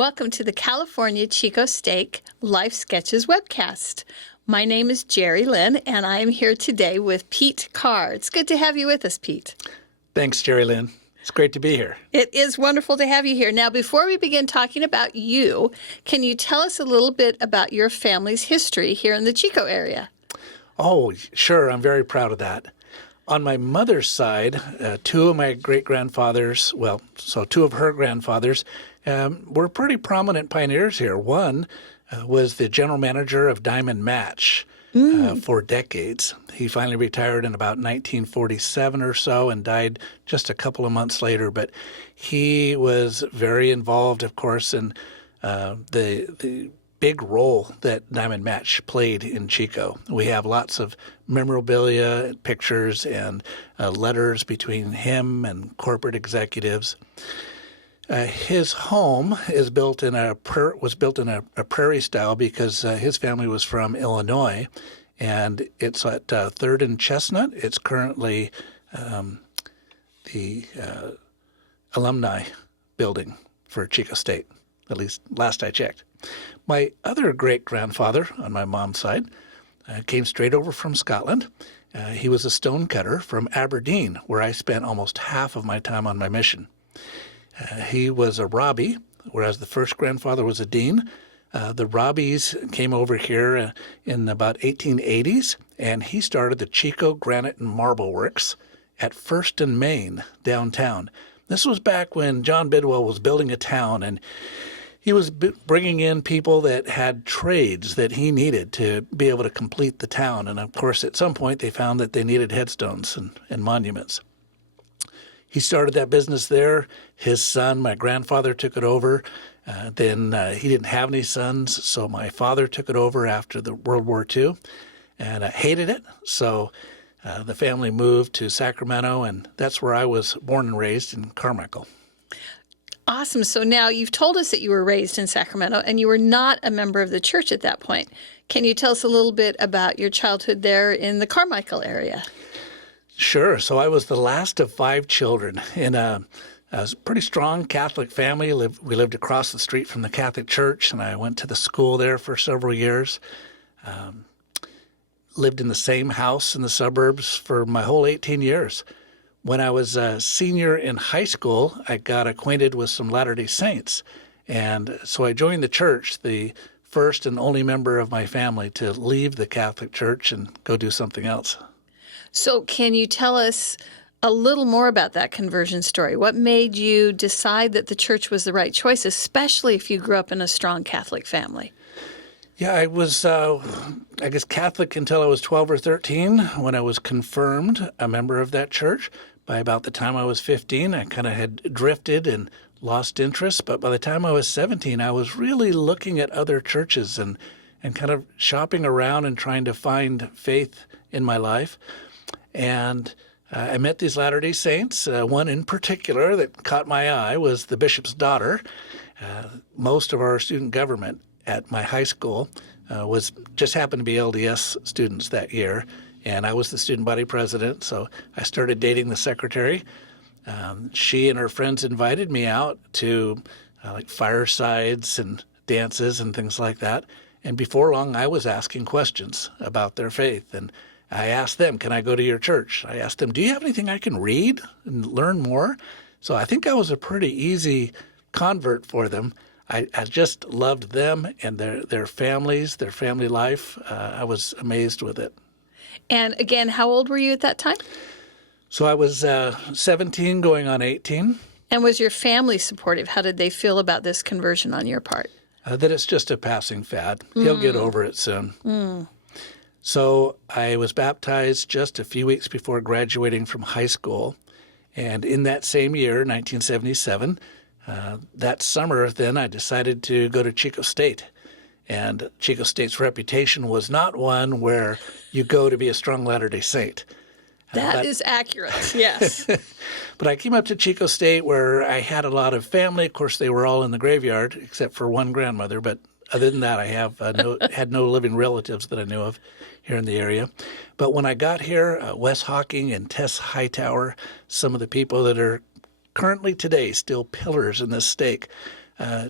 Welcome to the California Chico Steak Life Sketches webcast. My name is Jerry Lynn, and I am here today with Pete Carr. It's good to have you with us, Pete. Thanks, Jerry Lynn. It's great to be here. It is wonderful to have you here. Now, before we begin talking about you, can you tell us a little bit about your family's history here in the Chico area? Oh, sure. I'm very proud of that. On my mother's side, two of my great-grandfathers, two of her grandfathers, were pretty prominent pioneers here. One was the general manager of Diamond Match for decades. He finally retired in about 1947 or so and died just a couple of months later. But he was very involved, of course, in the big role that Diamond Match played in Chico. We have lots of memorabilia, pictures, and letters between him and corporate executives. His home was built in a prairie style because his family was from Illinois, and it's at 3rd and Chestnut. It's currently the alumni building for Chico State, at least last I checked. My other great-grandfather on my mom's side came straight over from Scotland. He was a stonecutter from Aberdeen, where I spent almost half of my time on my mission. He was a Robbie, whereas the first grandfather was a Dean. The Robbies came over here in about 1880s, and he started the Chico Granite and Marble Works at First and Main downtown. This was back when John Bidwell was building a town, and he was bringing in people that had trades that he needed to be able to complete the town. And, of course, at some point they found that they needed headstones and monuments. He started that business there. His son, my grandfather, took it over. Then he didn't have any sons, so my father took it over after the World War II and hated it. So the family moved to Sacramento, and that's where I was born and raised in Carmichael. Awesome. So now you've told us that you were raised in Sacramento and you were not a member of the church at that point. Can you tell us a little bit about your childhood there in the Carmichael area? Sure. So I was the last of 5 children in a pretty strong Catholic family. We lived across the street from the Catholic Church, and I went to the school there for several years. Lived in the same house in the suburbs for my whole 18 years. When I was a senior in high school, I got acquainted with some Latter-day Saints, and so I joined the church, the first and only member of my family to leave the Catholic Church and go do something else. So can you tell us a little more about that conversion story? What made you decide that the church was the right choice, especially if you grew up in a strong Catholic family? Yeah, I was, Catholic until I was 12 or 13 when I was confirmed a member of that church. By about the time I was 15, I kind of had drifted and lost interest. But by the time I was 17, I was really looking at other churches and kind of shopping around and trying to find faith in my life. And I met these Latter-day Saints. One in particular that caught my eye was the bishop's daughter. Most of our student government at my high school just happened to be LDS students that year, and I was the student body president, so I started dating the secretary. She and her friends invited me out to like firesides and dances and things like that, and before long I was asking questions about their faith, and I asked them, can I go to your church? I asked them, do you have anything I can read and learn more? So I think I was a pretty easy convert for them. I just loved them and their families, their family life. I was amazed with it. And again, how old were you at that time? So I was 17 going on 18. And was your family supportive? How did they feel about this conversion on your part? That it's just a passing fad. He'll get over it soon. So I was baptized just a few weeks before graduating from high school. And in that same year, 1977, that summer, then I decided to go to Chico State. And Chico State's reputation was not one where you go to be a strong Latter-day Saint. That is accurate, yes. But I came up to Chico State where I had a lot of family. Of course, they were all in the graveyard except for one grandmother. But other than that, I had no living relatives that I knew of here in the area. But when I got here, Wes Hawking and Tess Hightower, some of the people that are currently today still pillars in this stake,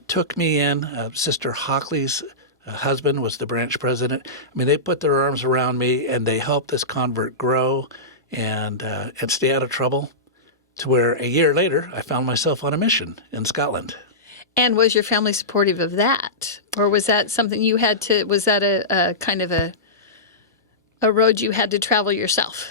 took me in. Sister Hockley's husband was the branch president. I mean, they put their arms around me, and they helped this convert grow and stay out of trouble, to where a year later I found myself on a mission in Scotland. And was your family supportive of that? Or was that something you had to, was that a kind of a road you had to travel yourself?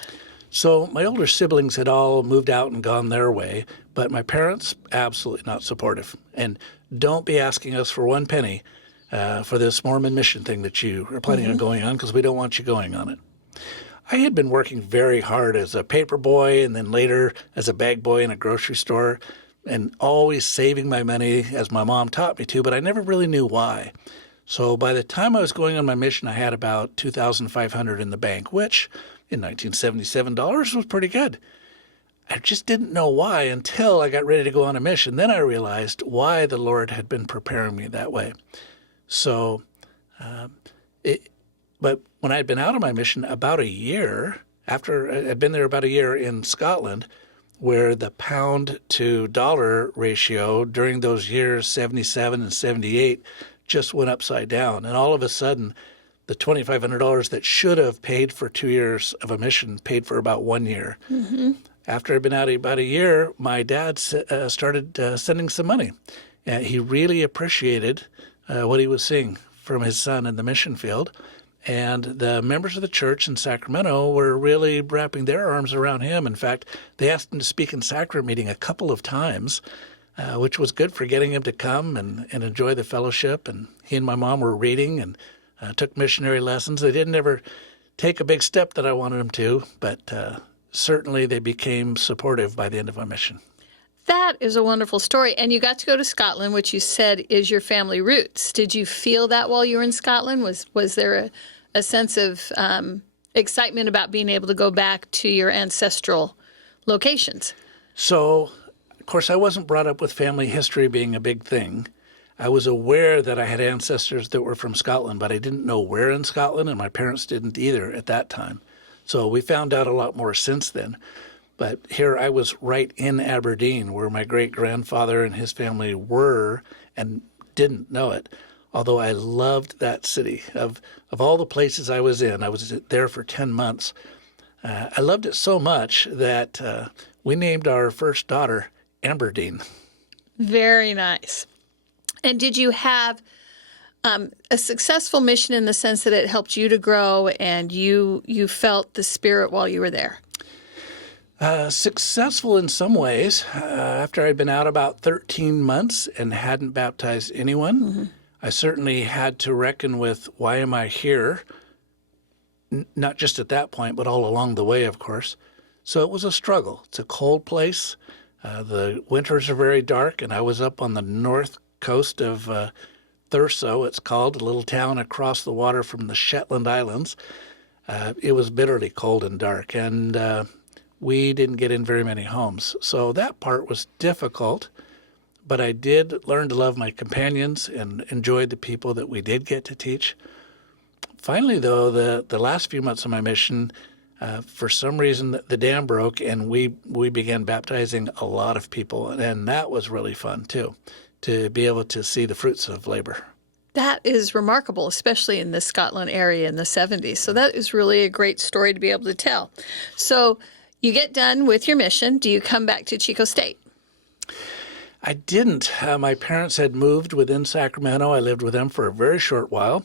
So my older siblings had all moved out and gone their way, but my parents, absolutely not supportive. And don't be asking us for one penny for this Mormon mission thing that you are planning on going on, because we don't want you going on it. I had been working very hard as a paper boy and then later as a bag boy in a grocery store, and always saving my money as my mom taught me to, but I never really knew why. So by the time I was going on my mission, I had about $2,500 in the bank, which in 1977 dollars was pretty good. I just didn't know why until I got ready to go on a mission. Then I realized why the Lord had been preparing me that way. So, but when I had been out on my mission about a year, after I'd been there about a year in Scotland, where the pound to dollar ratio during those years, 77 and 78, just went upside down. And all of a sudden, the $2,500 that should have paid for 2 years of a mission paid for about 1 year. After I'd been out about a year, my dad started sending some money. He really appreciated what he was seeing from his son in the mission field. And the members of the church in Sacramento were really wrapping their arms around him. In fact, they asked him to speak in sacrament meeting a couple of times, which was good for getting him to come and enjoy the fellowship. And he and my mom were reading and took missionary lessons. They didn't ever take a big step that I wanted them to, but certainly they became supportive by the end of my mission. That is a wonderful story. And you got to go to Scotland, which you said is your family roots. Did you feel that while you were in Scotland? Was there a sense of excitement about being able to go back to your ancestral locations? So, of course, I wasn't brought up with family history being a big thing. I was aware that I had ancestors that were from Scotland, but I didn't know where in Scotland, and my parents didn't either at that time. So we found out a lot more since then. But here I was right in Aberdeen, where my great-grandfather and his family were, and didn't know it. Although I loved that city. Of all the places I was in, I was there for 10 months. I loved it so much that we named our first daughter Aberdeen. Very nice. And did you have a successful mission in the sense that it helped you to grow and you felt the Spirit while you were there? Successful in some ways. After I'd been out about 13 months and hadn't baptized anyone, I certainly had to reckon with why am I here, not just at that point, but all along the way, of course. So it was a struggle. It's a cold place. The winters are very dark, and I was up on the north coast of Thurso, it's called, a little town across the water from the Shetland Islands. It was bitterly cold and dark, and we didn't get in very many homes. So that part was difficult, but I did learn to love my companions and enjoyed the people that we did get to teach. Finally, though, the last few months of my mission, for some reason, the dam broke, and we began baptizing a lot of people, and that was really fun, too, to be able to see the fruits of labor. That is remarkable, especially in the Scotland area in the 70s. So that is really a great story to be able to tell. So you get done with your mission. Do you come back to Chico State? I didn't. My parents had moved within Sacramento. I lived with them for a very short while.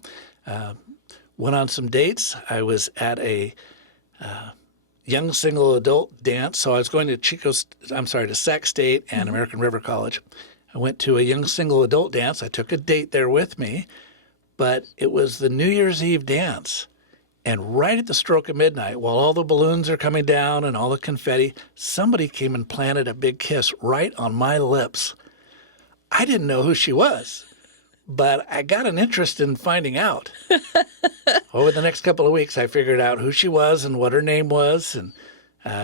Went on some dates. I was at a young single adult dance. So I was going to Sac State and American River College. I went to a young single adult dance. I took a date there with me, but it was the New Year's Eve dance. And right at the stroke of midnight, while all the balloons are coming down and all the confetti, somebody came and planted a big kiss right on my lips. I didn't know who she was, but I got an interest in finding out. Over the next couple of weeks, I figured out who she was and what her name was, and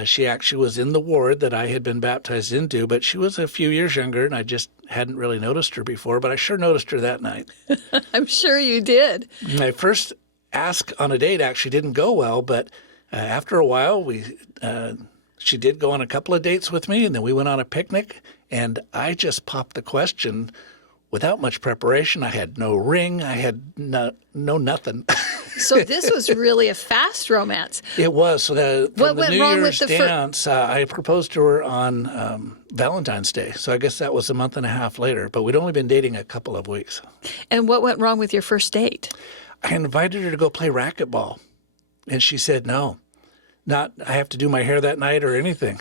she actually was in the ward that I had been baptized into, but she was a few years younger, and I just hadn't really noticed her before, but I sure noticed her that night. I'm sure you did. My first ask on a date actually didn't go well, but after a while, she did go on a couple of dates with me, and then we went on a picnic, and I just popped the question, without much preparation. I had no ring. I had no nothing. So this was really a fast romance. It was. So What from the went New wrong Year's with the dance, I proposed to her on Valentine's Day. So I guess that was a month and a half later. But we'd only been dating a couple of weeks. And what went wrong with your first date? I invited her to go play racquetball. And she said no. Not I have to do my hair that night or anything.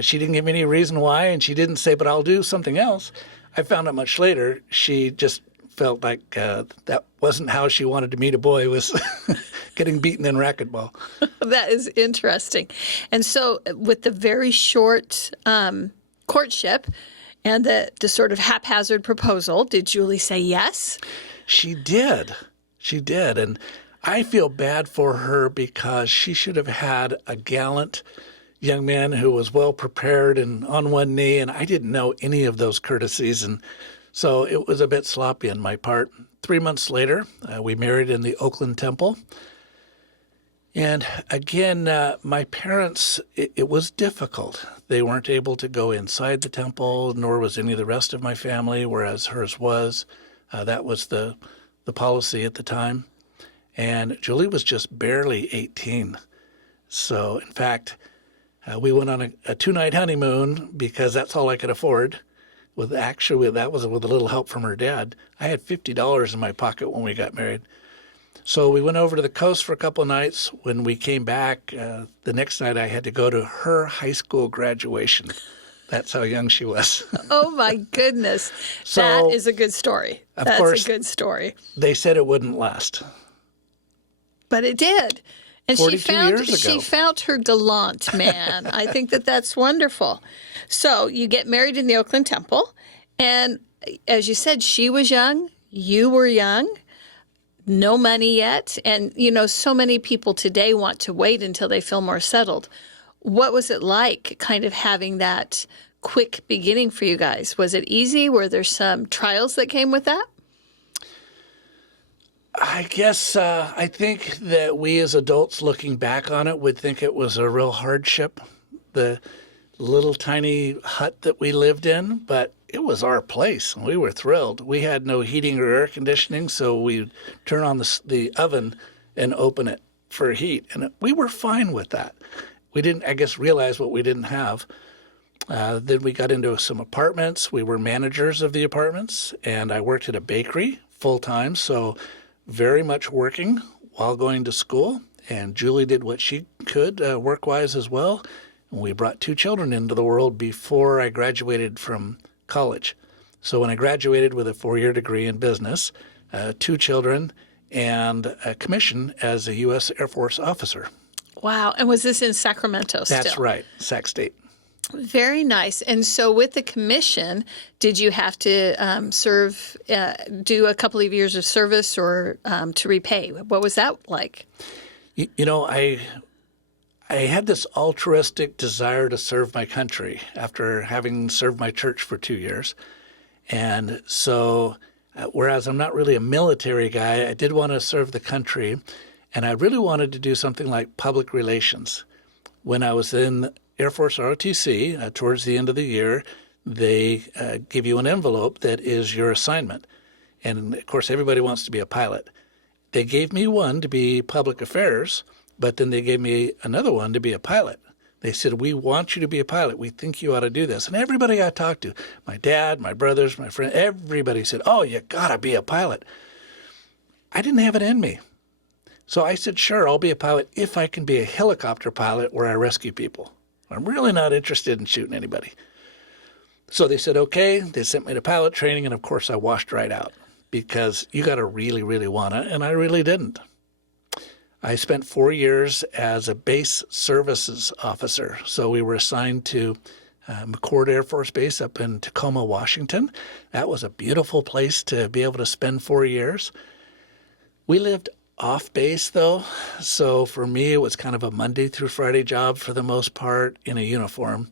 She didn't give me any reason why, and she didn't say, but I'll do something else. I found out much later she just felt like that wasn't how she wanted to meet a boy, was getting beaten in racquetball. That is interesting. And so with the very short courtship and the sort of haphazard proposal, did Julie say yes? She did. She did. And I feel bad for her because she should have had a gallant young man who was well prepared and on one knee, and I didn't know any of those courtesies. And so it was a bit sloppy on my part. 3 months later, we married in the Oakland Temple. And again, my parents, it was difficult. They weren't able to go inside the temple, nor was any of the rest of my family, whereas hers was. That was the policy at the time. And Julie was just barely 18. So, in fact, we went on a 2-night honeymoon because that's all I could afford. That was with a little help from her dad. I had $50 in my pocket when we got married. So we went over to the coast for a couple of nights. When we came back, the next night I had to go to her high school graduation. That's how young she was. Oh, my goodness. So, that is a good story. Of course, a good story. They said it wouldn't last. But it did. And 42 years ago. she found her gallant man. I think that's wonderful. So you get married in the Oakland Temple. And as you said, she was young. You were young. No money yet. And, so many people today want to wait until they feel more settled. What was it like kind of having that quick beginning for you guys? Was it easy? Were there some trials that came with that? I guess I think that we as adults looking back on it would think it was a real hardship, the little tiny hut that we lived in, but it was our place. We were thrilled. We had no heating or air conditioning, so we'd turn on the oven and open it for heat, and we were fine with that. We didn't, I guess, realize what we didn't have. Then we got into some apartments. We were managers of the apartments, and I worked at a bakery full-time, so very much working while going to school. And Julie did what she could work-wise as well. And we brought 2 children into the world before I graduated from college. So when I graduated with a 4-year degree in business, 2 children, and a commission as a U.S. Air Force officer. Wow. And was this in Sacramento still? That's right, Sac State. Very nice. And so with the commission, did you have to do a couple of years of service or to repay? What was that like? I had this altruistic desire to serve my country after having served my church for 2 years. And so whereas I'm not really a military guy, I did want to serve the country. And I really wanted to do something like public relations. When I was in Air Force ROTC, towards the end of the year, they give you an envelope that is your assignment. And, of course, everybody wants to be a pilot. They gave me one to be public affairs, but then they gave me another one to be a pilot. They said, we want you to be a pilot. We think you ought to do this. And everybody I talked to, my dad, my brothers, my friend, everybody said, oh, you got to be a pilot. I didn't have it in me. So I said, sure, I'll be a pilot if I can be a helicopter pilot where I rescue people. I'm really not interested in shooting anybody. So they said, okay. They sent me to pilot training, and of course I washed right out because you got to really, really want it, and I really didn't. I spent 4 years as a base services officer. So we were assigned to McChord Air Force Base up in Tacoma, Washington. That was a beautiful place to be able to spend 4 years. We lived off base, though, so for me it was kind of a Monday through Friday job for the most part in a uniform.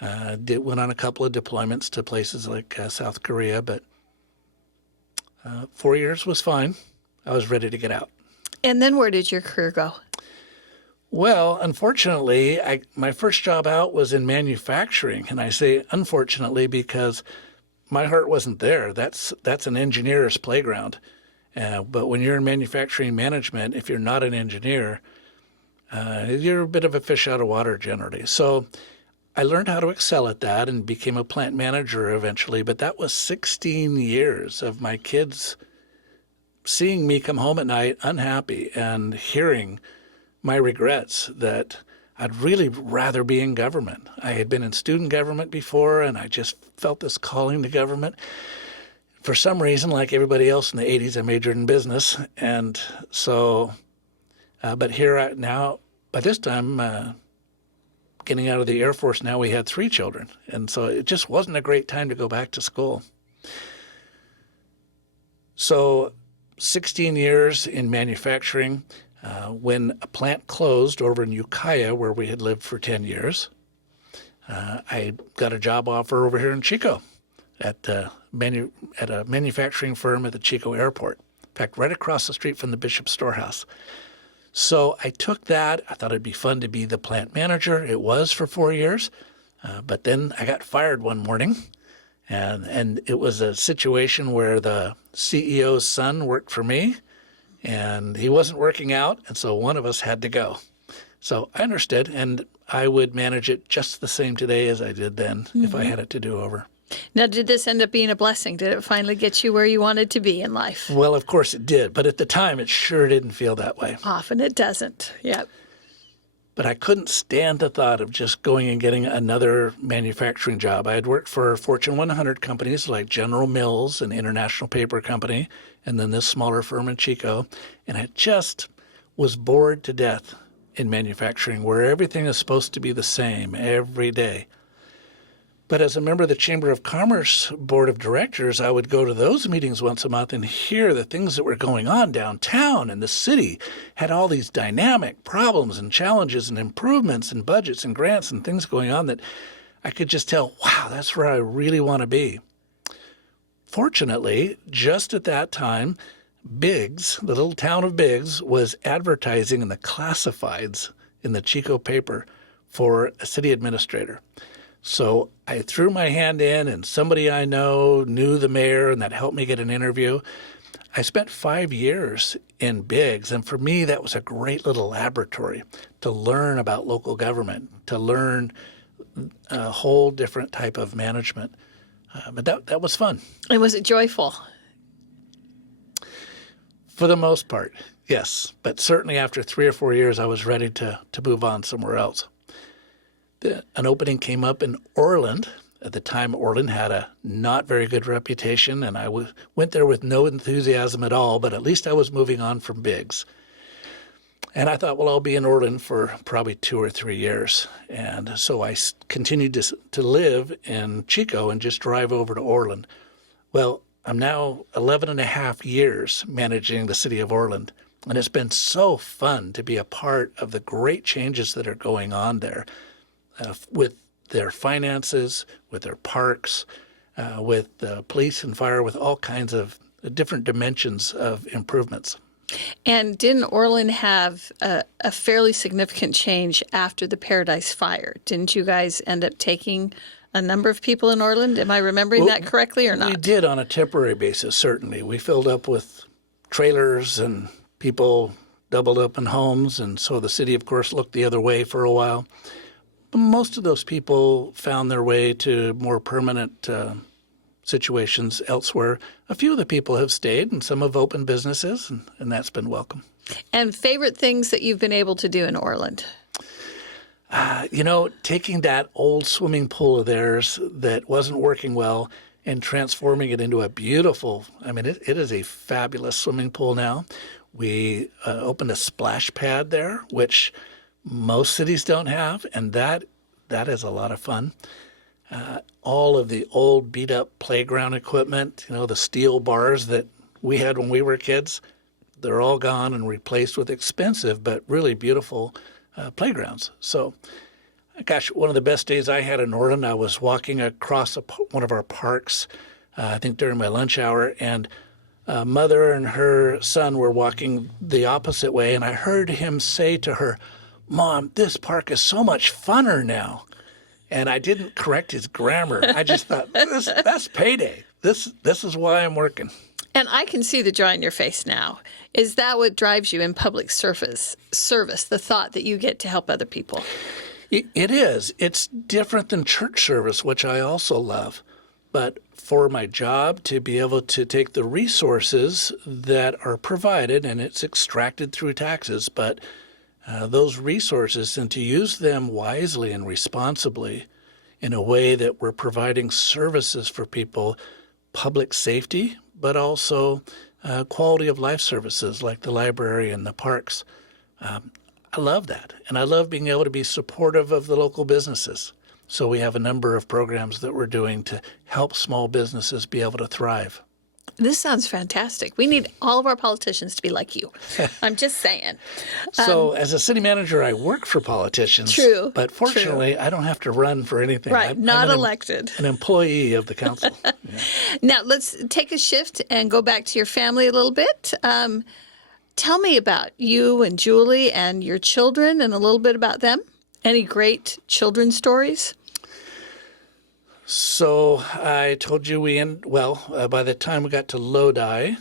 Went on a couple of deployments to places like South Korea, but 4 years was fine. I was ready to get out. And then where did your career go? Well, unfortunately, my first job out was in manufacturing, and I say unfortunately because my heart wasn't there. That's an engineer's playground. But when you're in manufacturing management, if you're not an engineer, you're a bit of a fish out of water generally. So I learned how to excel at that and became a plant manager eventually. But that was 16 years of my kids seeing me come home at night unhappy and hearing my regrets that I'd really rather be in government. I had been in student government before, and I just felt this calling to government. For some reason, like everybody else in the 80s, I majored in business. And so, but here now, by this time, getting out of the Air Force, now we had 3 children. And so it just wasn't a great time to go back to school. So 16 years in manufacturing. When a plant closed over in Ukiah, where we had lived for 10 years, I got a job offer over here in Chico at a manufacturing firm at the Chico airport. In fact, right across the street from the Bishop Storehouse. So I took that. I thought it'd be fun to be the plant manager. It was for 4 years. But then I got fired one morning. And it was a situation where the CEO's son worked for me. And he wasn't working out, and so one of us had to go. So I understood, and I would manage it just the same today as I did then if I had it to do over. Now, did this end up being a blessing? Did it finally get you where you wanted to be in life? Well, of course it did, but at the time it sure didn't feel that way. Often it doesn't, yep. But I couldn't stand the thought of just going and getting another manufacturing job. I had worked for Fortune 100 companies like General Mills, an international paper company, and then this smaller firm in Chico. And I just was bored to death in manufacturing, where everything is supposed to be the same every day. But as a member of the Chamber of Commerce Board of Directors, I would go to those meetings once a month and hear the things that were going on downtown, and the city had all these dynamic problems and challenges and improvements and budgets and grants and things going on that I could just tell, wow, that's where I really want to be. Fortunately, just at that time, Biggs, the little town of Biggs, was advertising in the classifieds in the Chico paper for a city administrator. So I threw my hand in, and somebody I know knew the mayor, and that helped me get an interview. I spent 5 years in Biggs, and for me that was a great little laboratory to learn about local government, to learn a whole different type of management. But that was fun. And was it joyful? For the most part, yes. But certainly after 3 or 4 years, I was ready to move on somewhere else. An opening came up in Orland. At the time, Orland had a not very good reputation, and I went there with no enthusiasm at all, but at least I was moving on from Biggs. And I thought, well, I'll be in Orland for probably 2 or 3 years. And so I continued to live in Chico and just drive over to Orland. Well, I'm now 11 and a half years managing the city of Orland, and it's been so fun to be a part of the great changes that are going on there. With their finances, with their parks, with the police and fire, with all kinds of different dimensions of improvements. And didn't Orland have a fairly significant change after the Paradise Fire? Didn't you guys end up taking a number of people in Orland? Am I remembering that correctly or not? We did on a temporary basis, certainly. We filled up with trailers, and people doubled up in homes, and so the city, of course, looked the other way for a while. Most of those people found their way to more permanent situations elsewhere. A few of the people have stayed, and some have opened businesses, and that's been welcome. And favorite things that you've been able to do in Orland? Taking that old swimming pool of theirs that wasn't working well and transforming it into a beautiful, it is a fabulous swimming pool now. We opened a splash pad there, which most cities don't have, and that is a lot of fun. All of the old beat-up playground equipment, the steel bars that we had when we were kids, they're all gone and replaced with expensive but really beautiful playgrounds. So, gosh, one of the best days I had in Orland, I was walking across one of our parks, I think during my lunch hour, and mother and her son were walking the opposite way, and I heard him say to her, "Mom, this park is so much funner now." And I didn't correct his grammar. I just thought, that's payday. This is why I'm working. And I can see the joy in your face now. Is that what drives you in public service, the thought that you get to help other people? It is. It's different than church service, which I also love. But for my job to be able to take the resources that are provided, and it's extracted through taxes, but those resources, and to use them wisely and responsibly in a way that we're providing services for people, public safety, but also quality of life services like the library and the parks. I love that. And I love being able to be supportive of the local businesses. So we have a number of programs that we're doing to help small businesses be able to thrive. This sounds fantastic. We need all of our politicians to be like you. I'm just saying. So as a city manager, I work for politicians. True. But fortunately, I don't have to run for anything. Right. Not elected. An employee of the council. Yeah. Now, let's take a shift and go back to your family a little bit. Tell me about you and Julie and your children and a little bit about them. Any great children's stories? So I told you by the time we got to Lodi,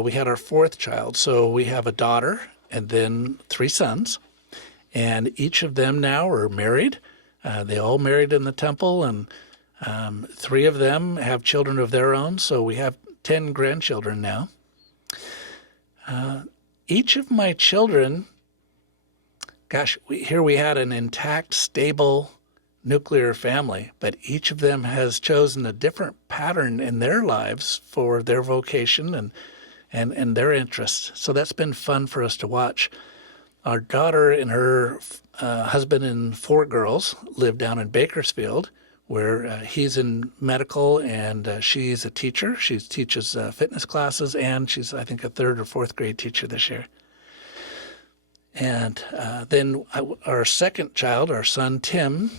we had our fourth child. So we have a daughter and then 3 sons. And each of them now are married. They all married in the temple, and 3 of them have children of their own. So we have 10 grandchildren now. Each of my children, we had an intact, stable nuclear family, but each of them has chosen a different pattern in their lives for their vocation and their interests. So that's been fun for us to watch. Our daughter and her husband and 4 girls live down in Bakersfield, where he's in medical and she's a teacher. She teaches fitness classes, and she's, I think, a 3rd or 4th grade teacher this year. And then our second child, our son Tim,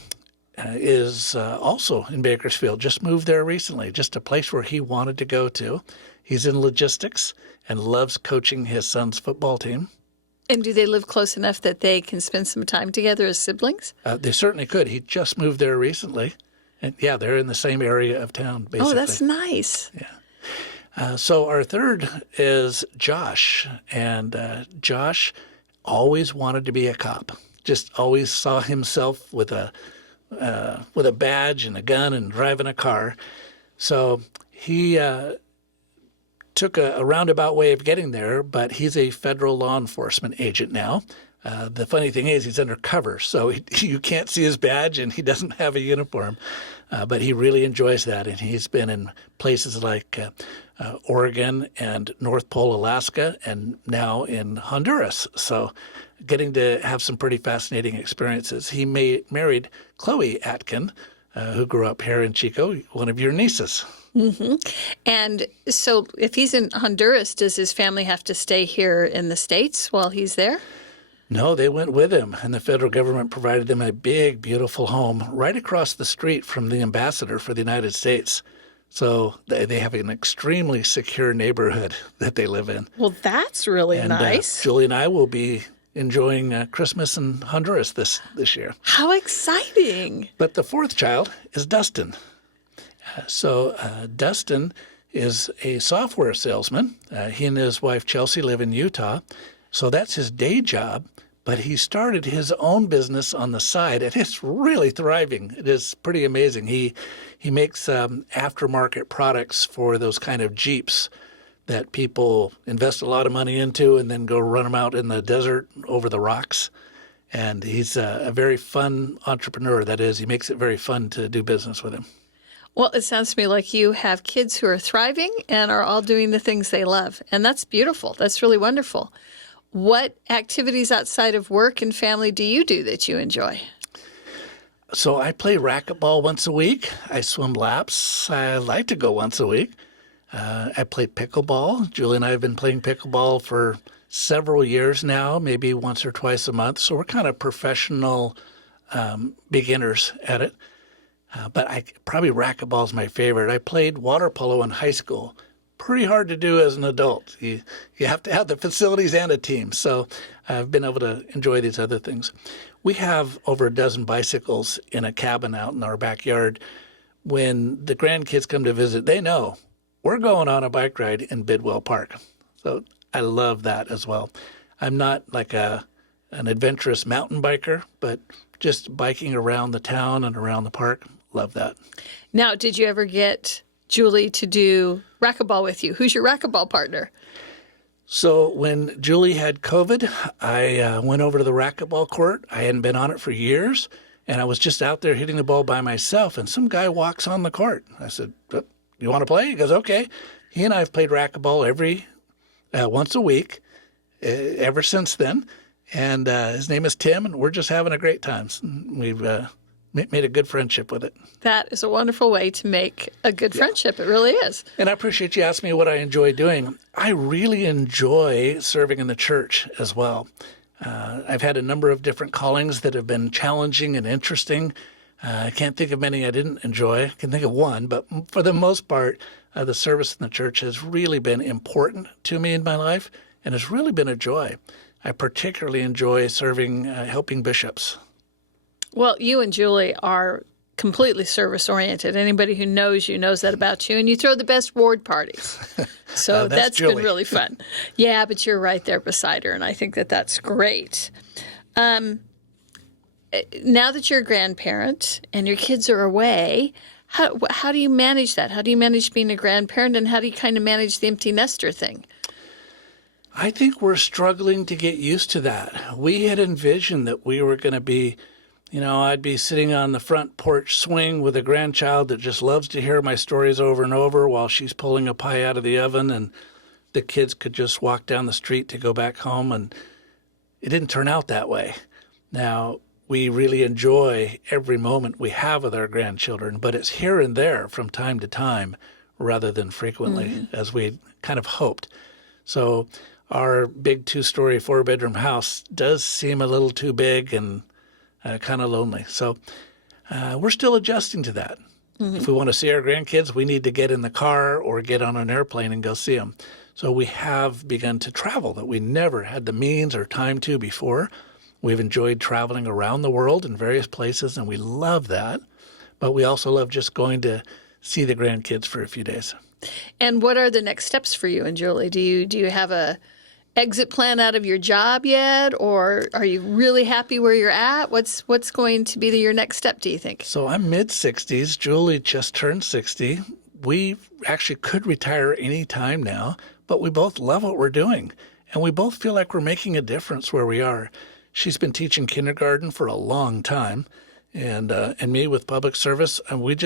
is also in Bakersfield, just moved there recently, just a place where he wanted to go to. He's in logistics and loves coaching his son's football team. And do they live close enough that they can spend some time together as siblings? They certainly could. He just moved there recently. And yeah, they're in the same area of town, basically. Oh, that's nice. Yeah. So our third is Josh. And Josh always wanted to be a cop, just always saw himself with a badge and a gun and driving a car. So he took a roundabout way of getting there, but he's a federal law enforcement agent now. The funny thing is he's undercover, so you can't see his badge and he doesn't have a uniform. But he really enjoys that, and he's been in places like Oregon and North Pole, Alaska, and now in Honduras. So getting to have some pretty fascinating experiences. He married Chloe Atkin, who grew up here in Chico, one of your nieces. Mm-hmm. And so if he's in Honduras, does his family have to stay here in the States while he's there? No, they went with him, and the federal government provided them a big, beautiful home right across the street from the ambassador for the United States. So they have an extremely secure neighborhood that they live in. Well, that's really nice. Julie and I will be enjoying Christmas in Honduras this year. How exciting. But the fourth child is Dustin. So Dustin is a software salesman. He and his wife, Chelsea, live in Utah. So that's his day job. But he started his own business on the side, and it's really thriving. It is pretty amazing. He makes aftermarket products for those kind of Jeeps that people invest a lot of money into and then go run them out in the desert over the rocks. And he's a very fun entrepreneur. That is, he makes it very fun to do business with him. Well, it sounds to me like you have kids who are thriving and are all doing the things they love. And that's beautiful. That's really wonderful. What activities outside of work and family do you do that you enjoy? So I play racquetball once a week. I swim laps. I like to go once a week. I play pickleball. Julie and I have been playing pickleball for several years now, maybe once or twice a month. So we're kind of professional beginners at it. But probably racquetball is my favorite. I played water polo in high school. pretty hard to do as an adult. You have to have the facilities and a team. So I've been able to enjoy these other things. We have over a dozen bicycles in a cabin out in our backyard. When the grandkids come to visit, they know we're going on a bike ride in Bidwell Park. So I love that as well. I'm not like an adventurous mountain biker, but just biking around the town and around the park, love that. Now, did you ever get Julie to do racquetball with you? Who's your racquetball partner? So when Julie had COVID, I went over to the racquetball court. I hadn't been on it for years, and I was just out there hitting the ball by myself, and some guy walks on the court. I said, "Oh, you want to play?" He goes, "Okay." He and I have played racquetball once a week ever since then, and his name is Tim, and we're just having a great time. We've made a good friendship with it. That is a wonderful way to make a good friendship. It really is. And I appreciate you asking me what I enjoy doing. I really enjoy serving in the church as well. I've had a number of different callings that have been challenging and interesting. I can't think of many I didn't enjoy. I can think of one, but for the most part, the service in the church has really been important to me in my life and has really been a joy. I particularly enjoy serving, helping bishops. Well, you and Julie are completely service-oriented. Anybody who knows you knows that about you, and you throw the best ward parties. So that's been really fun. Yeah, but you're right there beside her, and I think that that's great. Now that you're a grandparent and your kids are away, how do you manage that? How do you manage being a grandparent, and how do you kind of manage the empty nester thing? I think we're struggling to get used to that. We had envisioned that we were going to be, I'd be sitting on the front porch swing with a grandchild that just loves to hear my stories over and over while she's pulling a pie out of the oven, and the kids could just walk down the street to go back home, and it didn't turn out that way. Now, we really enjoy every moment we have with our grandchildren, but it's here and there from time to time rather than frequently, as we kind of hoped. So our big 2-story, 4-bedroom house does seem a little too big and kind of lonely. So we're still adjusting to that. If we want to see our grandkids, we need to get in the car or get on an airplane and go see them. So we have begun to travel that we never had the means or time to before. We've enjoyed traveling around the world in various places, and we love that. But we also love just going to see the grandkids for a few days. And what are the next steps for you and Julie? Do you have a exit plan out of your job yet, or are you really happy where you're at? What's going to be your next step, do you think? So I'm mid-60s. Julie just turned 60. We actually could retire any time now, but we both love what we're doing, and we both feel like we're making a difference where we are. She's been teaching kindergarten for a long time, and me with public service, and we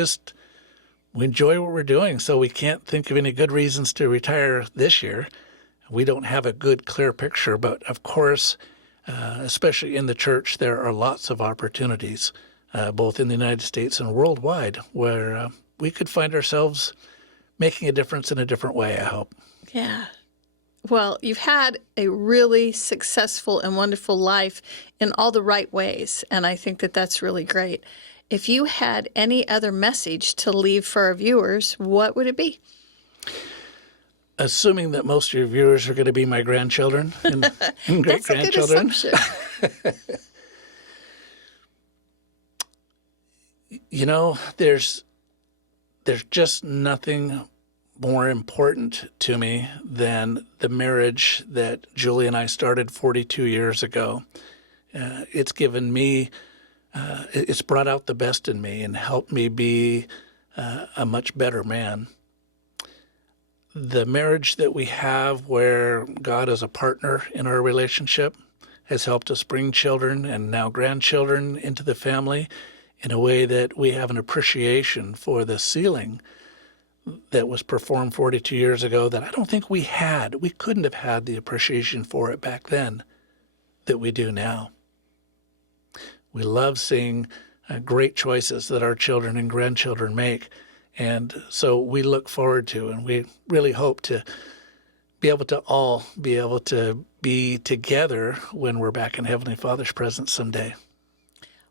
enjoy what we're doing, so we can't think of any good reasons to retire this year. We don't have a good, clear picture, but of course, especially in the church, there are lots of opportunities, both in the United States and worldwide, where we could find ourselves making a difference in a different way, I hope. Yeah. Well, you've had a really successful and wonderful life in all the right ways, and I think that that's really great. If you had any other message to leave for our viewers, what would it be? Assuming that most of your viewers are going to be my grandchildren and great-grandchildren. That's a good assumption. There's just nothing more important to me than the marriage that Julie and I started 42 years ago. It's given me, it's brought out the best in me and helped me be a much better man. The marriage that we have where God is a partner in our relationship has helped us bring children and now grandchildren into the family in a way that we have an appreciation for the sealing that was performed 42 years ago that I don't think we had. We couldn't have had the appreciation for it back then that we do now. We love seeing great choices that our children and grandchildren make. And so we look forward to, and we really hope to be able to be together when we're back in Heavenly Father's presence someday.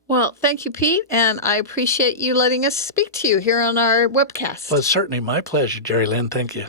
Well, thank you, Pete, and I appreciate you letting us speak to you here on our webcast. Well, it's certainly my pleasure, Jerry Lynn. Thank you.